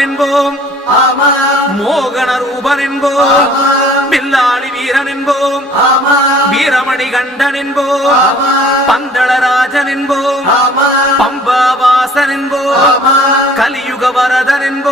ரூபன் என்போம், மோகன ரூபன் என்போம், பில்லாளி வீரன் என்போம், வீரமணி கண்டன் என்போம், பந்தளராஜன் என்போம், பம்பாவாசன் என்போம், கலியுக வரதன் என்போம்.